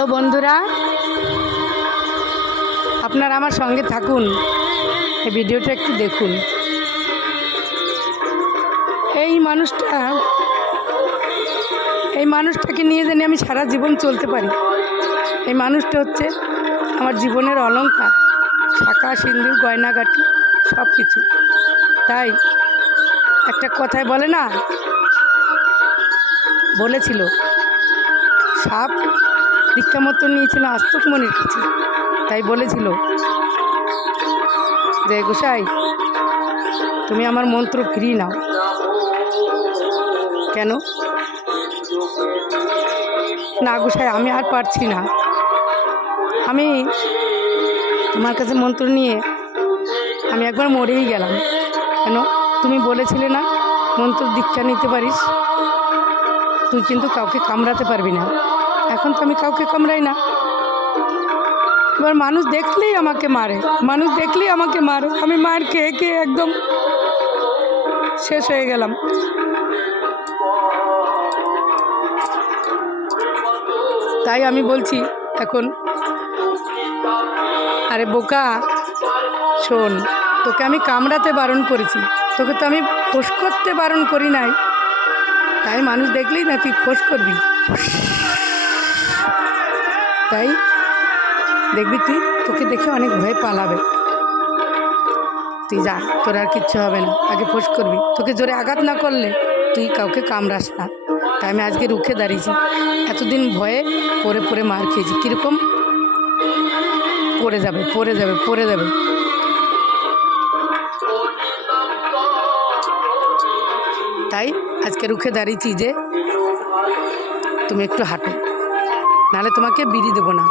Hello বন্ধুরা, আপনারা আমার সঙ্গে থাকুন, এই ভিডিওটা একটু দেখুন। এই মানুষটাকে নিয়ে জানি আমি সারা জীবন চলতে পারি। এই মানুষটা হচ্ছে আমার জীবনের অলংকার, শাঁখা সিঁদুর গয়নাগাটি সব কিছু। তাই একটা কথায় বলে না, বলেছিল সাপ দীক্ষা মতো নিয়েছিল আস্তক মনির কাছে। তাই বলেছিল যে গোসাই, তুমি আমার মন্ত্র ফিরিয়ে নাও। কেন না গোসাই, আমি আর পারছি না, আমি তোমার কাছে মন্ত্র নিয়ে আমি একবার মরেই গেলাম। কেন? তুমি বলেছিলে না মন্ত্র দীক্ষা নিতে পারিস, তুই কিন্তু কাউকে কামড়াতে পারবি না। এখন তো আমি কাউকে কামড়াই না। এবার মানুষ দেখলেই আমাকে মারে, আমি মার খেয়ে খেয়ে একদম শেষ হয়ে গেলাম। তাই আমি বলছি এখন, আরে বোকা শোন, তোকে আমি কামড়াতে বারণ করেছি, তোকে তো আমি ফোঁস করতে বারণ করি নাই। তাই মানুষ দেখলেই না তুই ফোঁস করবি, তাই দেখবি তোকে দেখে অনেক ভয় পালাবে। তুই যা, তোর আর কিচ্ছু হবে না, আগে ফোঁস করবি। তোকে জোরে আঘাত না করলে তুই কাউকে কামড়াস না। তাই আমি আজকে রুখে দাঁড়িয়েছি। এতদিন ভয়ে পড়ে পড়ে মার খেয়েছি, কীরকম পড়ে যাবে। তাই আজকে রুখে দাঁড়িয়েছি যে তুমি একটু হাঁটো, নাহলে তোমাকে বিড়ি দেবো না।